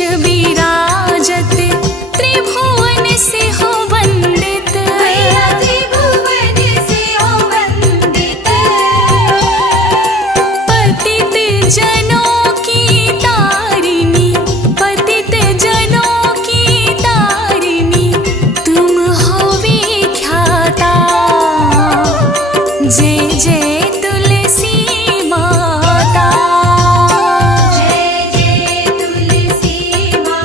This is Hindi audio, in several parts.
विराजत त्रिभुवन से हो वंदित। मैया त्रिभुवन से हो वंदित। पतित जनों की तारिणी, पतित जनों की तारिणी, तुम हो विख्याता। जय जय तुलसी माता। जय जय तुलसी माता।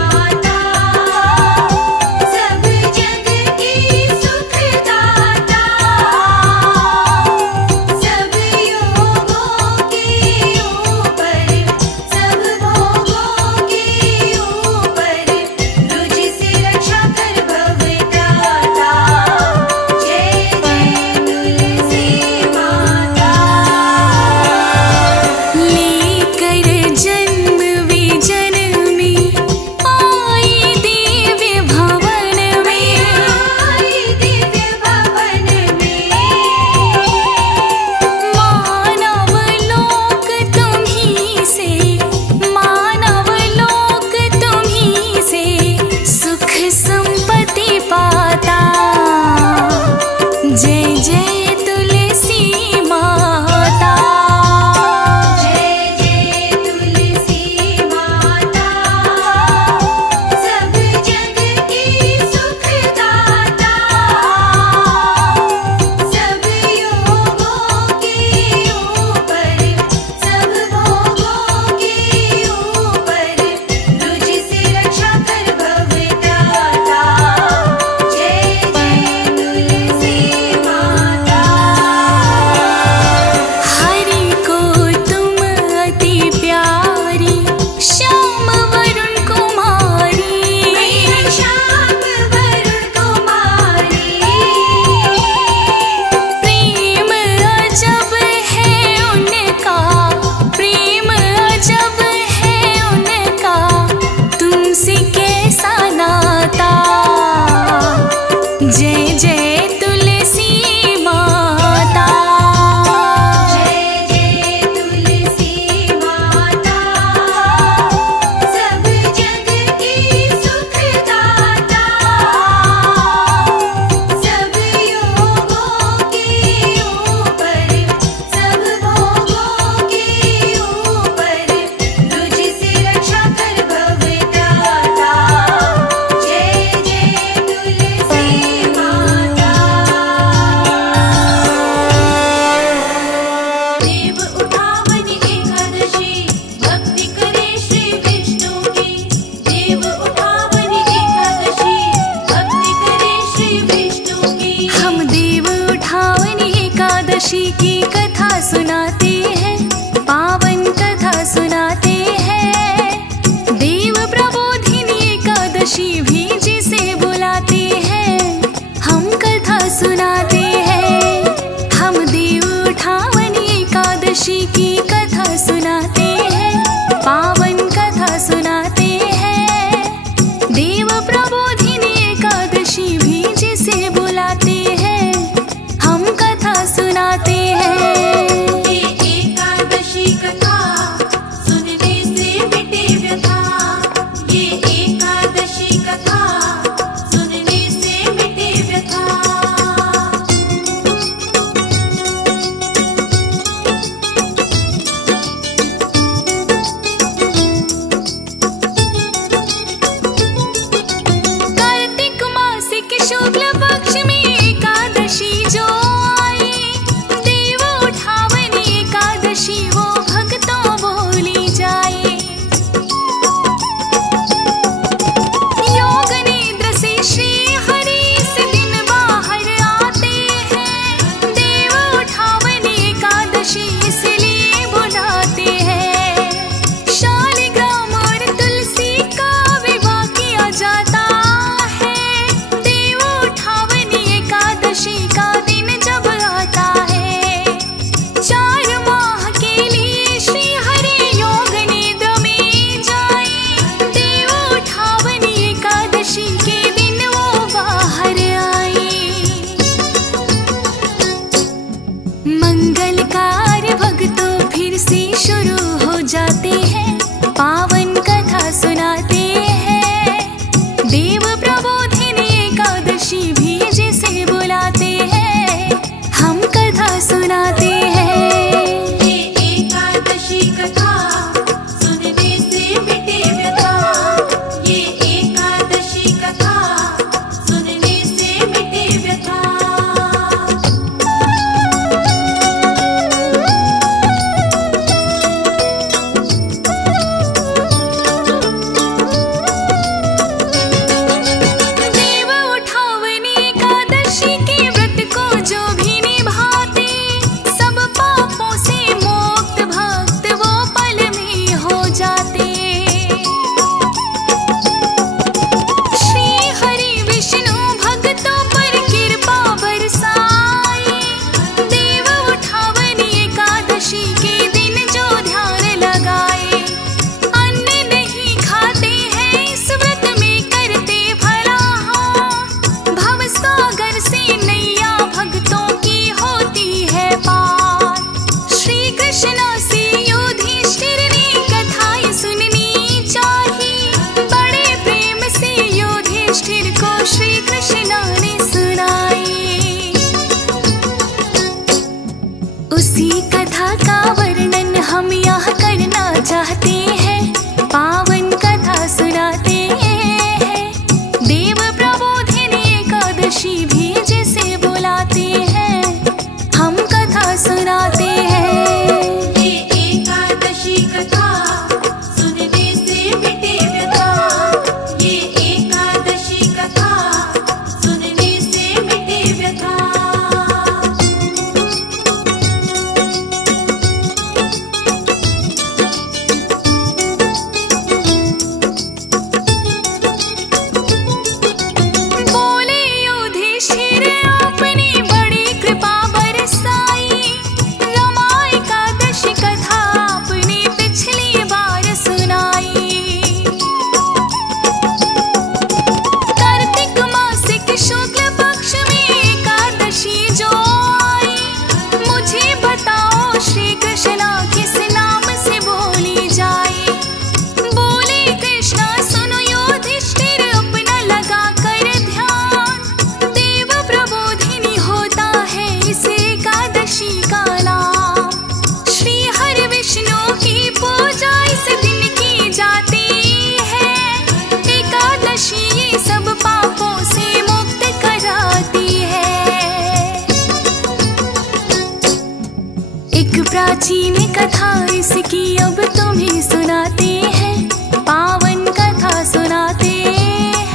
प्राचीन कथा इसकी अब तुम्हें सुनाते हैं, पावन कथा सुनाते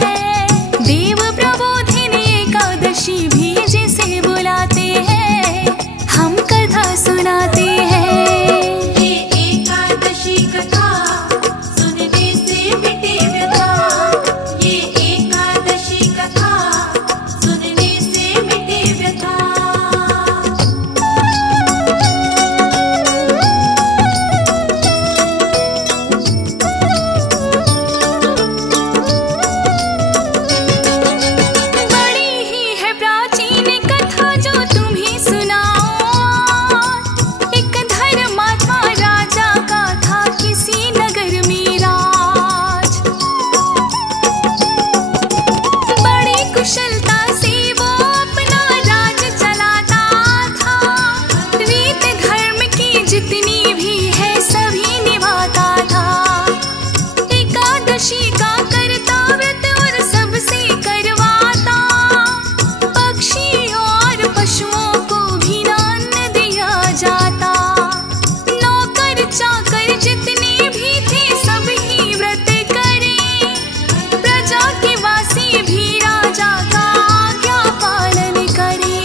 हैं। देव प्रबोधिनी एकादशी भी जिसे बुलाते हैं, हम कथा सुनाते हैं। ये एकादशी कथा सुनने से मिटे व्यथा, ये एकादशी कथा सुनने से मिटे व्यथा। बड़ी ही है प्राचीन कथा जो तुम्हें सुनाओ। एक धर्मात्मा राजा का था किसी नगर में राज। बड़ी कुशलता से वो अपना राज चलाता था, रीत धर्म की जितनी भी है सभी निभाता था। एकादशी का करता व्रत और सबसे करवाता, पक्षी और पशुओं को भी अन्न दिया जाता। नौकर चाकर जितने भी थे सब ही व्रत करे, प्रजा के वासी भी राजा का आज्ञा पालन करे।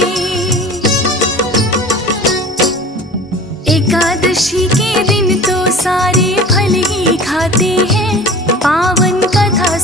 एकादशी के दिन तो सारे फल ही खाते हैं, पावन कथा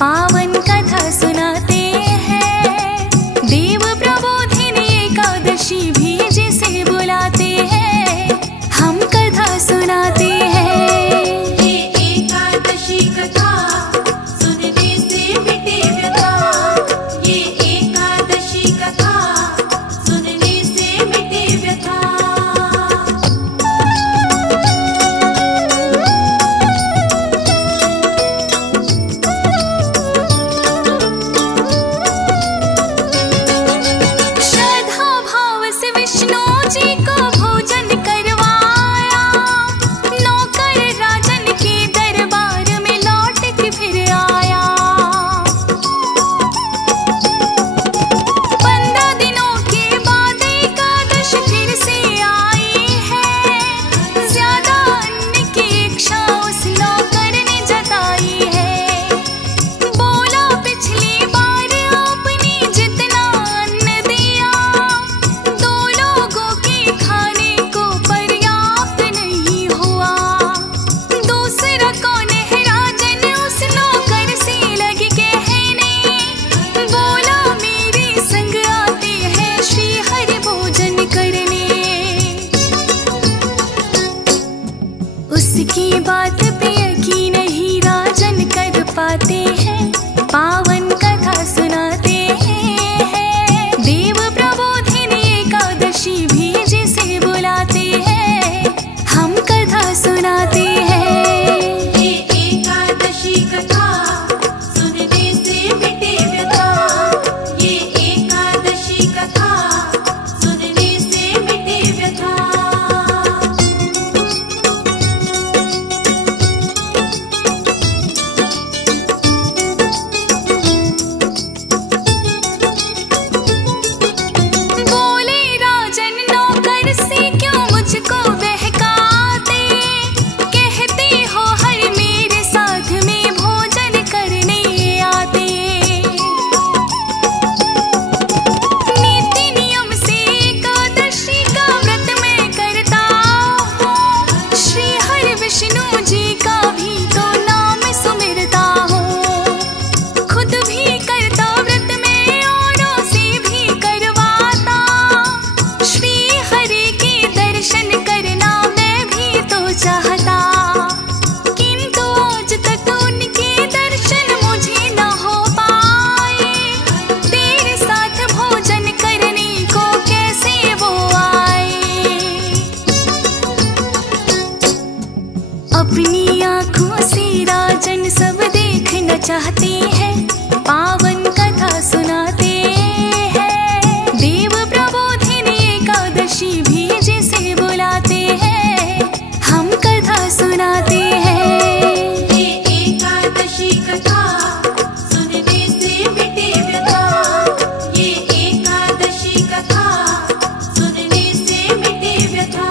पावन कथा सुनाते हैं। देव प्रबोधिनी एकादशी भी जिसे बुलाते हैं, हम कथा सुनाते हैं। ये एकादशी कथा सुनने से मिटे व्यथा, ये एकादशी कथा सुनने से मिटे व्यथा। श्रद्धा भाव से विष्णु जी को भोजन करवाया, नौकर राजन के दरबार में लौट के फिर आया। 15 दिनों के बाद एकादश फिर से आई है, ज्यादा अन्न की इच्छा उस नौकर ने जताई है। बोला पिछली बार आपने जितना अन्न दिया, 2 लोगों के खाने को पर्याप्त नहीं हुआ। दूसरा कौन है राजन, उस नौकर से लग कहने, बोला मेरे संग आते हैं श्री हरि भोजन करने। उसकी बात पे यकीन नहीं राजन कर पाते हैं, पावन कथा सुनाते हैं। देव प्रबोधिनी एकादशी भी जिसे बुलाते हैं, हम कथा सुनाते हैं। ये एकादशी कथा सुनने से मिटे व्यथा, ये एकादशी कथा सुनने से मिटे व्यथा। बोले राजन नौकर से क्यों मुझको बहकाते, कहते हो हर मेरे साथ में भोजन करने आते। नीति नियम से एकादशी का व्रत मैं करता हूँ, श्री हरि विष्णु जी का भी तो नाम सुमिरता हूँ। खुद भी करता व्रत में औरों से भी करवाता, श्री हरि के दर्शन करना मैं भी तो चाहता। किंतु आज तक उनके दर्शन मुझे न हो पाए, तेरे साथ भोजन करने को कैसे वो आए। अपनी आँखों से राजन सब देखना चाहते हैं, पावन कथा सुनाते हैं। देव प्रबोधिनी एकादशी भी जिसे बुलाते हैं, हम कथा सुनाते हैं। ये एकादशी कथा सुनने से मिटे व्यथा, ये एकादशी कथा सुनने से मिटे व्यथा।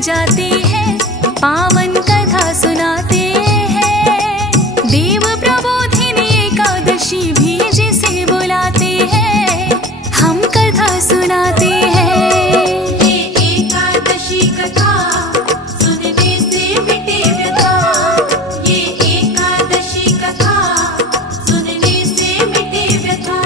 जाते हैं, पावन कथा सुनाते हैं। देव प्रबोधिनी एकादशी भी जिसे बुलाते हैं, हम कथा सुनाते हैं। ये एकादशी कथा सुनने से मिटे व्यथा। ये एकादशी कथा सुनने से मिटे व्यथा।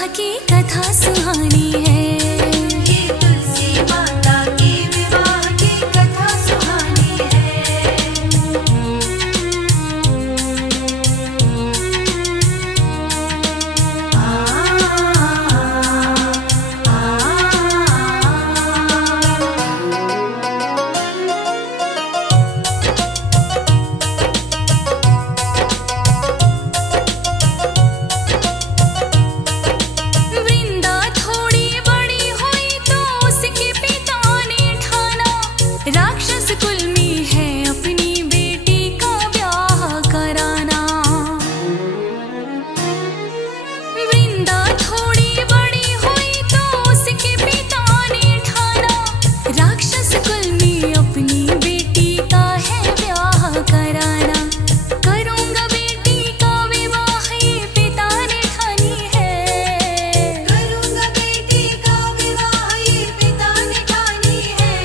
विवाह की कथा सुहानी है। ये तुलसी माता की विवाह की कथा सुहानी है। वृंदा थोड़ी बड़ी हुई तो उसके पिता ने ठाना, राक्षस कुल में है अपनी बेटी का ब्याह कराना। वृंदा थोड़ी बड़ी हुई तो उसके पिता ने ठाना, राक्षस कुल में अपनी बेटी का है ब्याह कराना। करूंगा बेटी का विवाह ये पिता ने ठानी है। करूंगा बेटी का विवाह ये पिता ने ठानी है।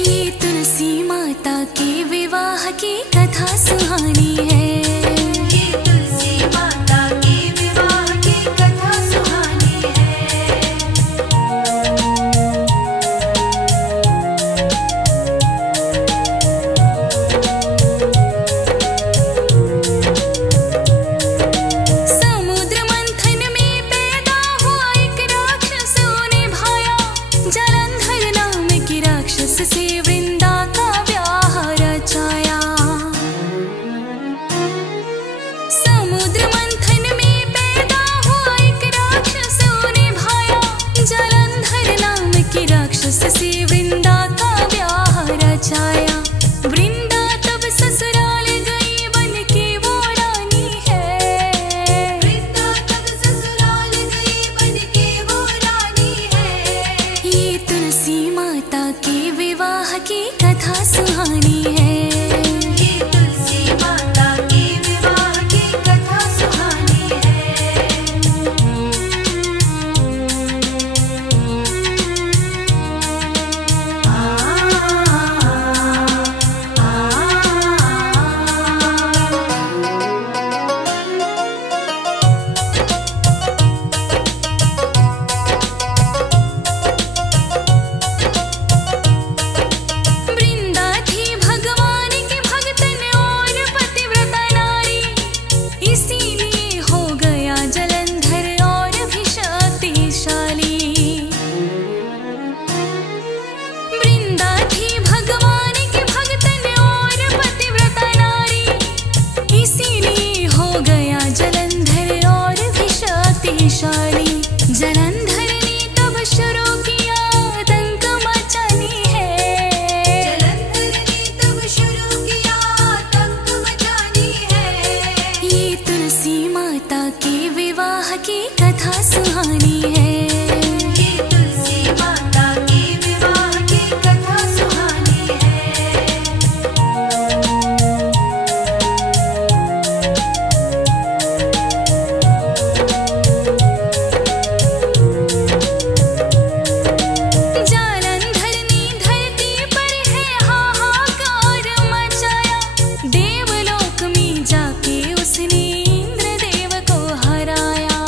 ये तुलसी माता के विवाह की कथा सुहानी है। ये तुलसी माता की विवाह की कथा सुहानी है। समुद्र मंथन में पैदा हुआ एक राक्षस ने भाया, जलंधर नाम की राक्षस से वृंदा का ब्याह रचाया। समुद्र मंथन में पैदा हुआ एक राक्षस ने भाया, जलंधर नाम की राक्षस से वृंदा का ब्याह रचाया। वृंदा तब ससुराल गई बन के वो रानी है। वृंदा तब ससुराल गई बन के वो रानी है। ये तुलसी माता के विवाह की कथा सुहानी है। ये तुलसी माता की विवाह की कथा सुहानी है। वृंदा थी भगवान की भक्तन और पतिव्रता नारी, इसीलिए हो गया जलंधर और भी शक्तिशाली। वृंदा थी भगवान की भक्तन और पतिव्रता नारी, इसीलिए हो गया जलंधर और भी शक्तिशाली। जलंधर ने तब शुरू किया आतंक मचानी है। जलंधर ने तब शुरू किया आतंक मचानी है। ये तुलसी माता के विवाह की कथा सुहानी है। ये तुलसी माता की विवाह की कथा सुहानी है। जालंधर ने धरती पर है हाहाकार मचाया, देवलोक में जाके उसने इंद्रदेव को हराया।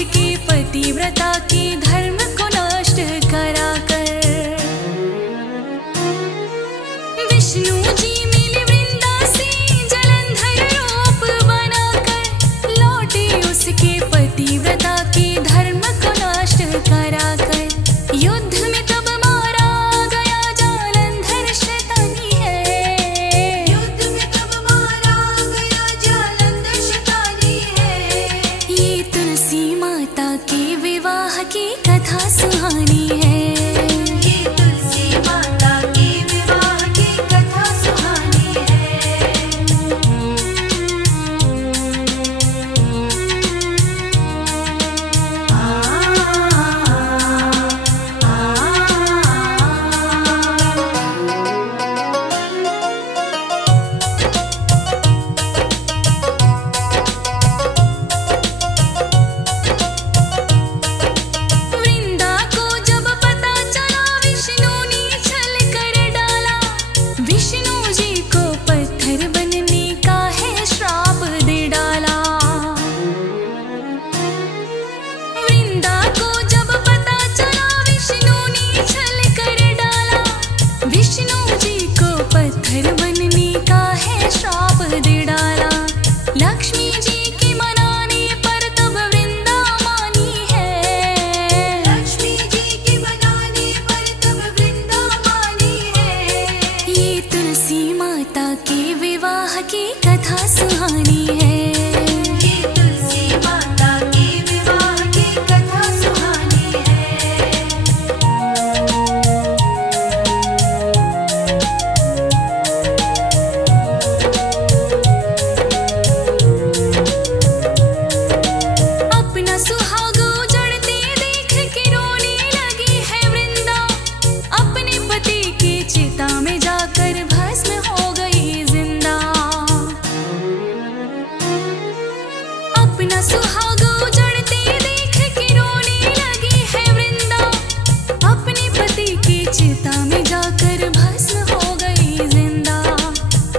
उसके पतिव्रता के धर्म को नष्ट करा कर। विष्णु जी मिले वृंदा से जलंधर रूप बनाकर, लौटे उसके पतिव्रता के धर्म को नष्ट करा कर। युद्ध में तब मारा गया जालंधर शैतानी है, युद्ध में तब मारा गया जालंधर शैतानी है। ये तुलसी माता के विवाह की कथा सुहानी है। ये तुलसी माता के विवाह की कथा सुहानी है। वृंदा को जब पता चला विष्णु ने छल कर डाला, विष्णु जी को पत्थर बनने का है श्राप दे डाला। वृंदा को जब पता चला विष्णु ने छल कर डाला, विष्णु जी को पत्थर बनने का है श्राप दे डाला। लक्ष्मी जी के मनाने पर तब वृंदा मानी है, लक्ष्मी जी के बनाने पर तब वृंदा मानी है। ये तुलसी माता के विवाह की कथा सुहानी है। ये तुलसी माता के विवाह की कथा सुहानी है। अपना सुहाग उजड़ते देख के रोने लगी है वृंदा, अपने पति की चिता में जाकर भस्म हो गई जिंदा। अपना सुहाग उजड़ते देख के रोने लगी है वृंदा, अपने पति की चिता में जाकर भस्म हो गई जिंदा।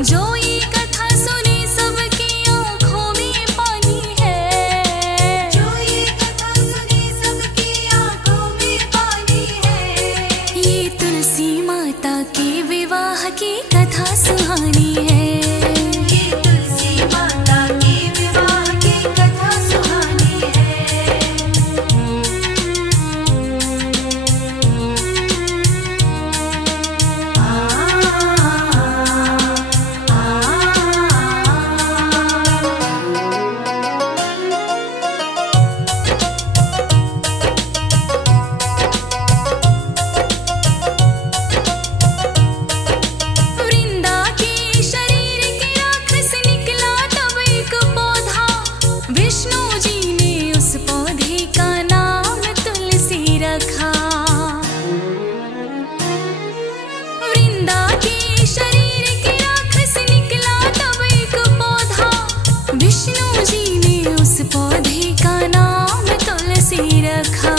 जो ये कथा सुने सबकी आंखों में पानी है, जो ये कथा सुने सबकी आंखों में पानी है। ये तुलसी माता के विवाह की कथा सुहानी है। ये तुलसी माता के विवाह की कथा सुहानी है। वृंदा के शरीर के आँख से निकला तब एक पौधा, विष्णु जी ने उस पौधे का नाम तुलसी रखा। वृंदा के शरीर के आँख से निकला तब एक पौधा, विष्णु जी ने उस पौधे का नाम तुलसी रखा।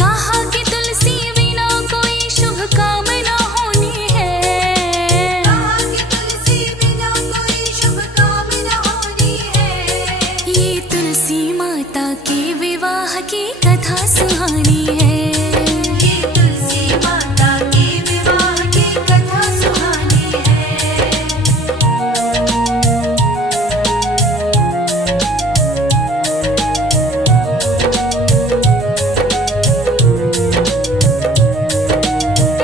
कहा कि तुलसी बिना कोई शुभ काम न होनी है, कहा कि तुलसी बिना कोई शुभ काम न होनी है। ये तुलसी माता के विवाह की कथा सुहानी है। ये तुलसी माता के विवाह की कथा सुहानी है।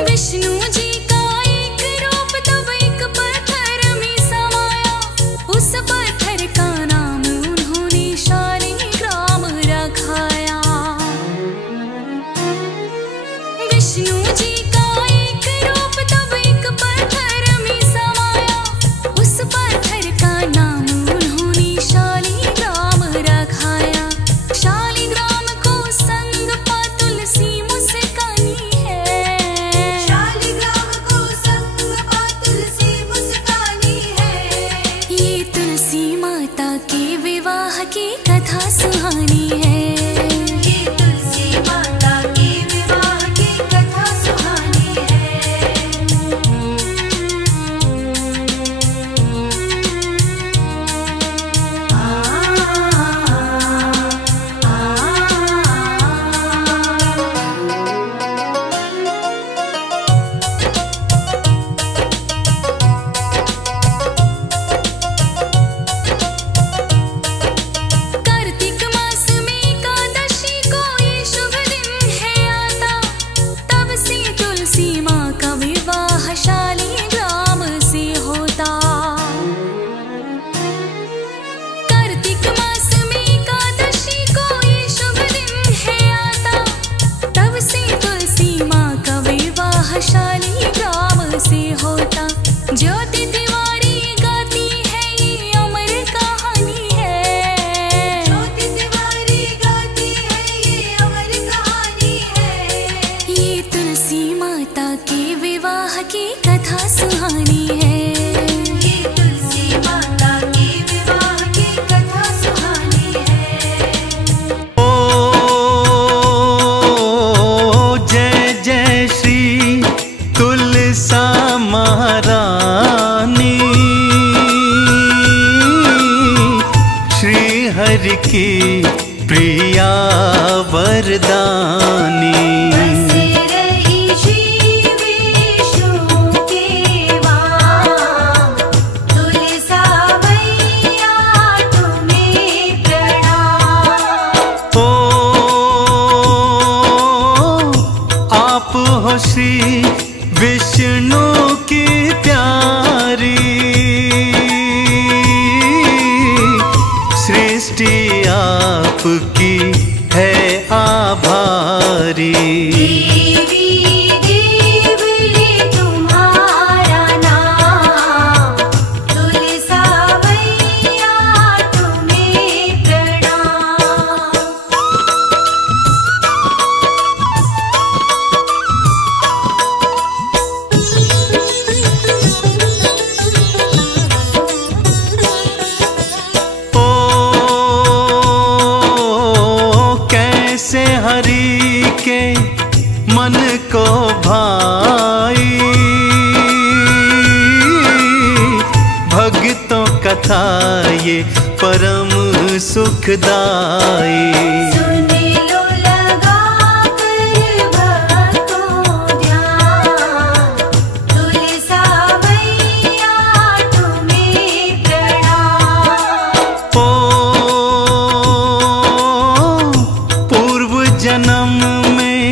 विष्णु जी का एक रूप तब एक पत्थर में समाया, उस पत्थर का नाम उन्होंने शालिग्राम रखाया। मैया वरदानी। बस रही श्री विष्णु के वाम, तुलसा मैया तुम्हें प्रणाम। ओ आप हो श्री विष्णु की प्यारी, सृष्टि आपकी है आभारी। देवी देवली तुम्हारा नाम, तुलसा मैया तुम्हें प्रणाम। ओ कैसे हरि के मन को भाई, भक्तों कथा ये परम सुखदाई। सुन लो लगा कर भक्तों ध्यान, तुलसा मैया तुम्हें प्रणाम। ओ पूर्व जन्म में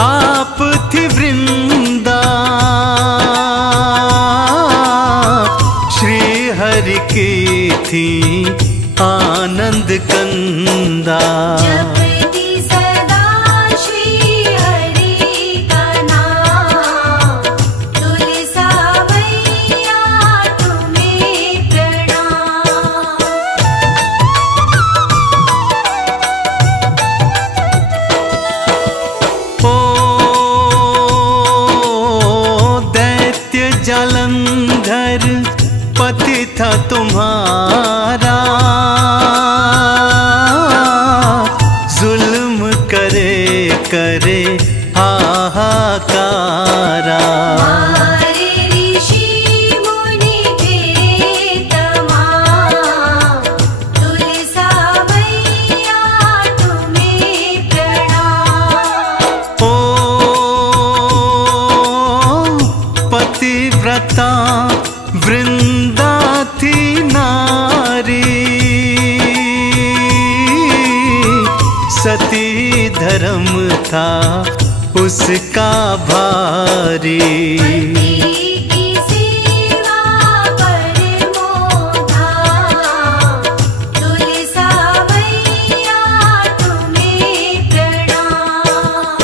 आप थी वृंदा, श्री हरि की थी आनंद कंदा। जपती सदा श्री हरि का नाम, तुलसा मैया तुम्हें प्रणाम। ओ दैत्य जालंधर पति था तुम्हारा, जुल्म करे करे हाहाकारा। मारे ऋषि मुनि थे तमाम, तुलसा मैया तुम्हें प्रणाम। ओ पतिव्रता वृंदा थी नारी, सती धर्म था उसका भारी। पति की सेवा परमो धाम, तुलसा मैया तुम्हें प्रणाम।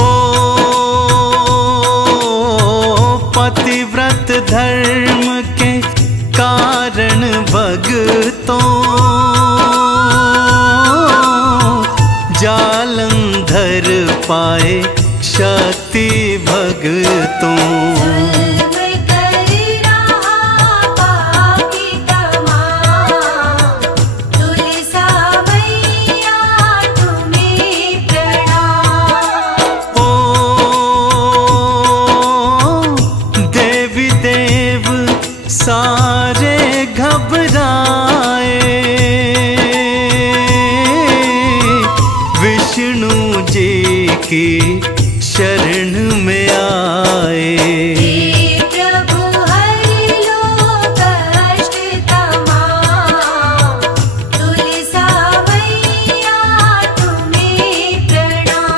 ओ पतिव्रत धर्म के कारण भक्तों, जालंधर पाए शक्ति भक्तों। जुल्म कर रहा पापी तमाम, तुलसा मैया तुम्हें प्रणाम। ओ देवी देव सारे घबराए, विष्णु जी की शरण में आए। हे प्रभु हर लो कष्ट तमाम, तुलसा मैया तुम्हें प्रणाम।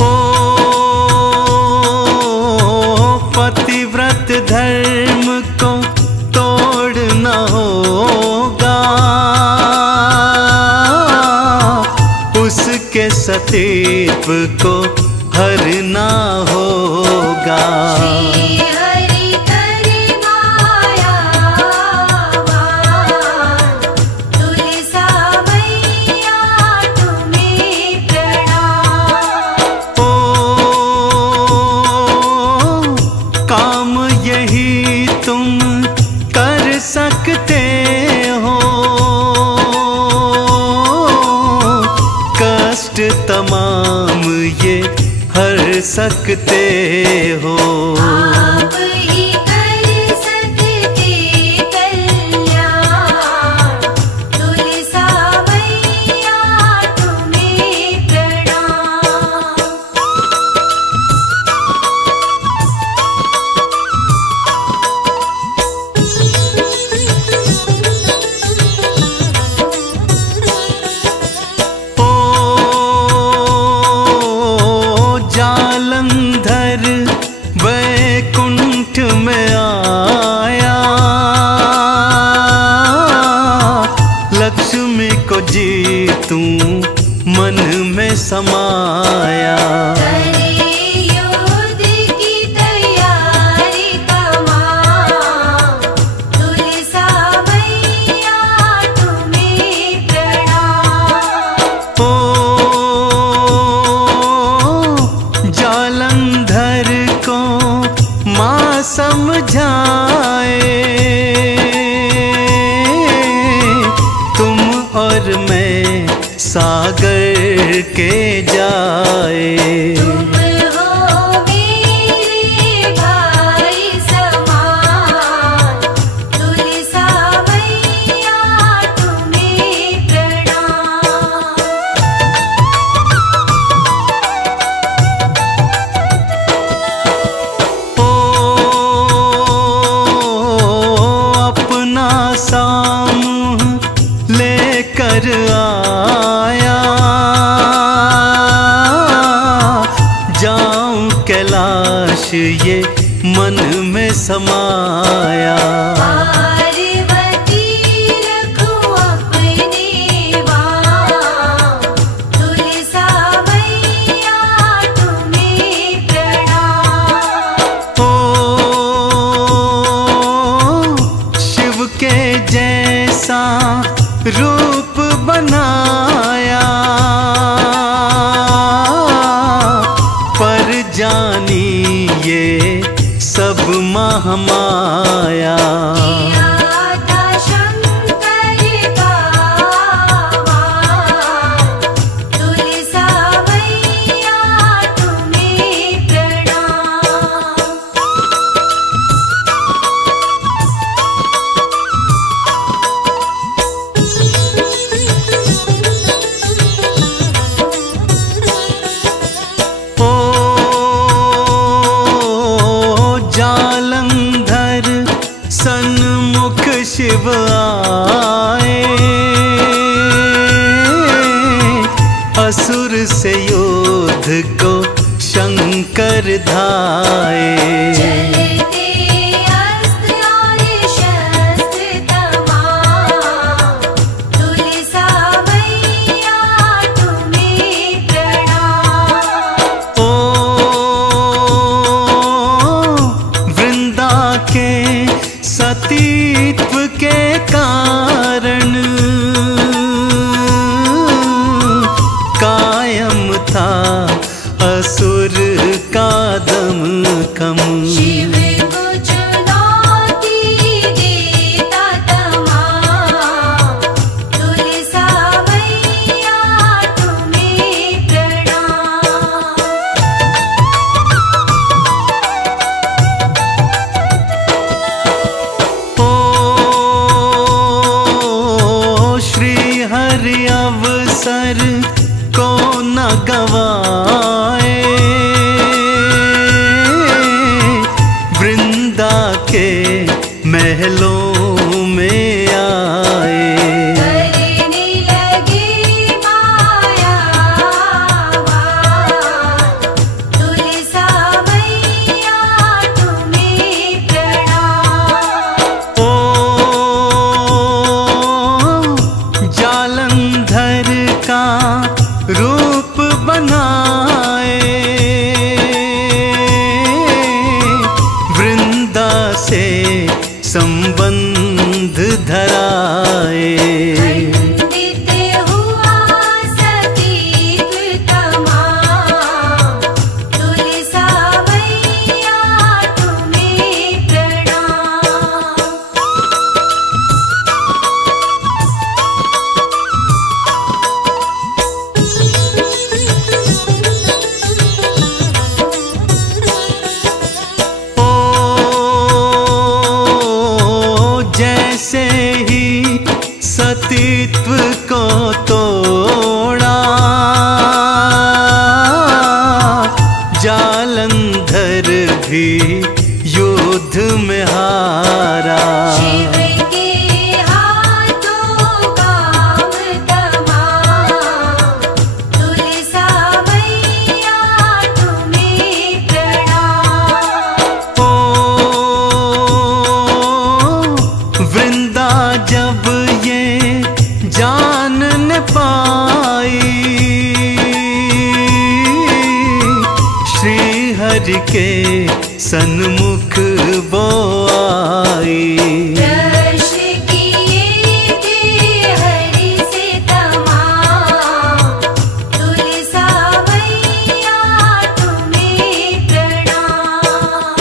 ओ पतिव्रत धर्म को तोड़ना होगा, उसके सतीत्व को हरना होगा। श्री हरि कर माया वान, तुलसा मैया तुम्हें प्रणाम। ओ काम यही तुम कर सकते हो, सकते हो। आप ही कर सकते कल्याण, तुलसा मैया तुम्हें प्रणाम। ओ जालंधर वैकुंठ में आया, लक्ष्मी को जीतूं मन में समाया। करे युद्ध की तैयारी तमाम, तुलसा मैया तुम्हें प्रणाम। ओ जालंधर को माँ समझाए, तुम और मैं सागर के जाए। तुम हो मेरे भाई समान, तुलसा मैया तुम्हें प्रणाम। ओ अपना सामूह लेकर आया, जाऊं कैलाश ये मन में समाया। पार्वती रखो अपने वाम, तुलसा मैया तुम्हें प्रणाम। ओ शिव के जैसा रूप बनाया, पर जानी ये सब महामाया। किया था शंकर का आह्वान, तुलसा मैया तुम्हें प्रणाम। ओ जालंधर सन्मुख शिव आए, असुर से योद्ध को शंकर धाए। चलते अस्त्र और शस्त्र तमाम, तुलसा मैया तुम्हें प्रणाम। ओ वृंदा के सतीत्व के कारण कायम था असुर का दमकम। शिव द्वित्व को तोड़ा, जालंधर भी युद्ध में हारा। शिव के हाथों काम तमाम, तुलसा मैया तुम्हें प्रणाम। ओ वृंदा जब ये जान न पाई, श्री हरि के सन्मुख वो आई। यश किए थे हरि से तमाम, तुलसा मैया तुम्हें प्रणाम।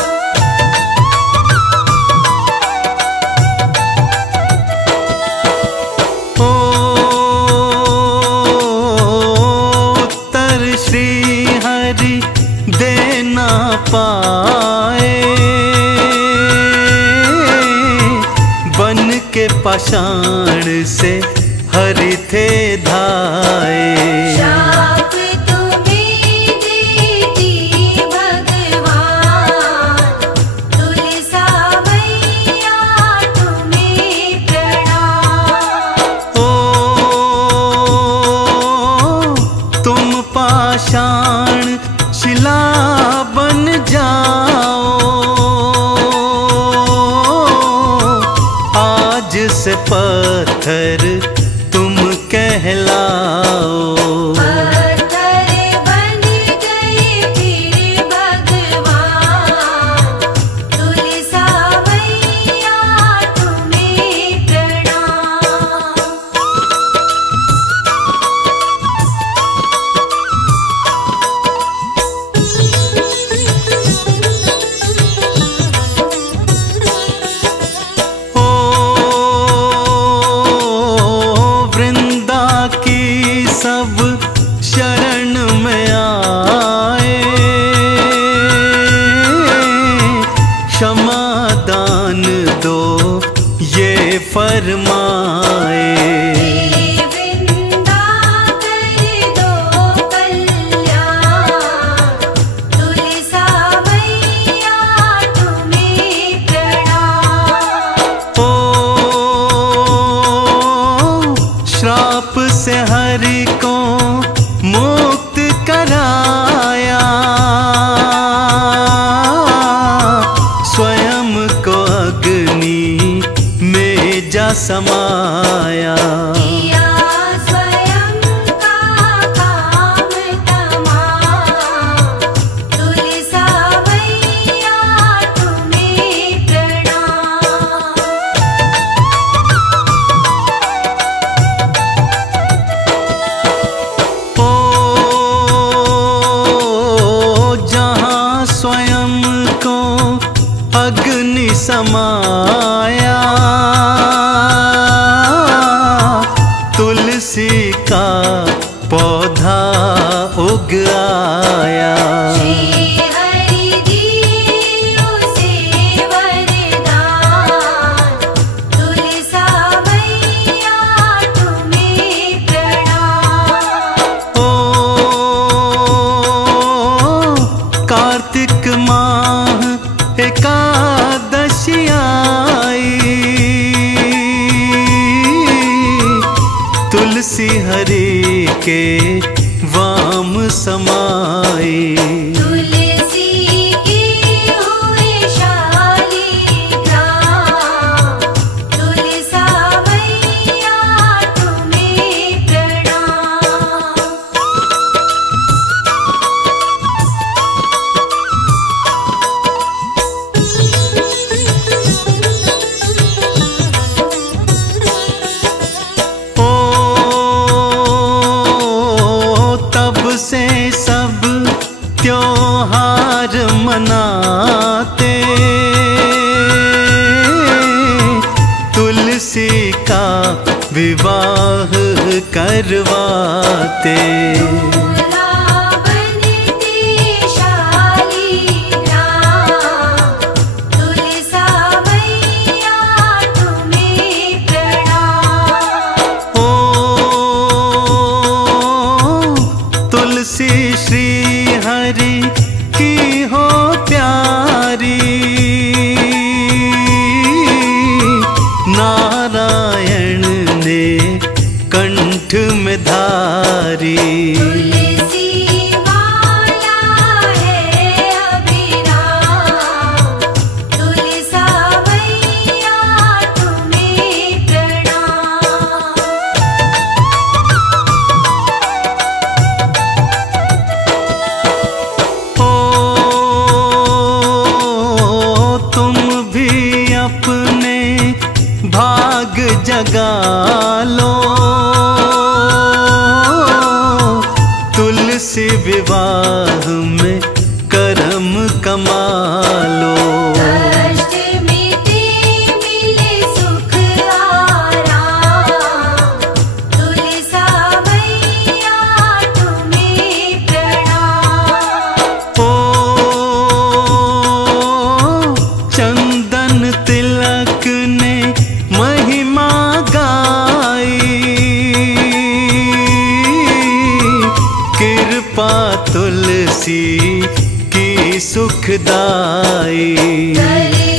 ओ उत्तर श्री हरि देना पाए, बन के पाषाण से हरि थे धाये। शाप तुम्हें देती भगवान, तुलसा मैया तुम्हें प्रणाम। ओ तुम पाषाण शिला बन जाओ, आज से पत्थर तुम कहलाओ। पत्थर बन गए फिर भगवान, तुलसा मैया तुम्हें प्रणाम। ओ वृंदा की सब शरण में आए, क्षमा दान दो ये फरमाए। वृंदा कर दो कल्याण, तुलसा मैया तुम्हें प्रणाम। ओ श्राप से हरि को मुक्त कराया, स्वयं को अग्नि में जा समाया। किया स्वयं का काम तमाम, तुलसा मैया तुम्हें प्रणाम। ओ जहाँ स्वयं को अग्नि समाया, तुलसी का पौधा उग आया। श्री हरि दियो से वरदान, तुलसा मैया तुम्हें प्रणाम। ओ कार्तिक माह एकादशी आई, तुलसी हरि के वाम समाई। तुलसी के हुए शालिग्राम, तुलसा मैया तुम्हें प्रणाम। ओ तब से सब त्योहार मनाते, तुलसी का विवाह करवाते। दूल्हा बनते शालिग्राम, तुलसा मैया तुम्हें प्रणाम। ओ तुलसी श्री हरि की हो प्यारी, नारायण ने कंठ में धारी। तुलसी माला है अभिराम, तुलसा मैया तुम्हें प्रणाम। ओ तुम भी अपने भाग जगा लो, तुलसी विवाह में करम कमा लो। कष्ट मिटे मिले सुख आराम, तुलसा मैया तुम्हें प्रणाम। ओ चंदन तिलक ने महिमा गाई, कृपा तुलसी की सुखदाई। करे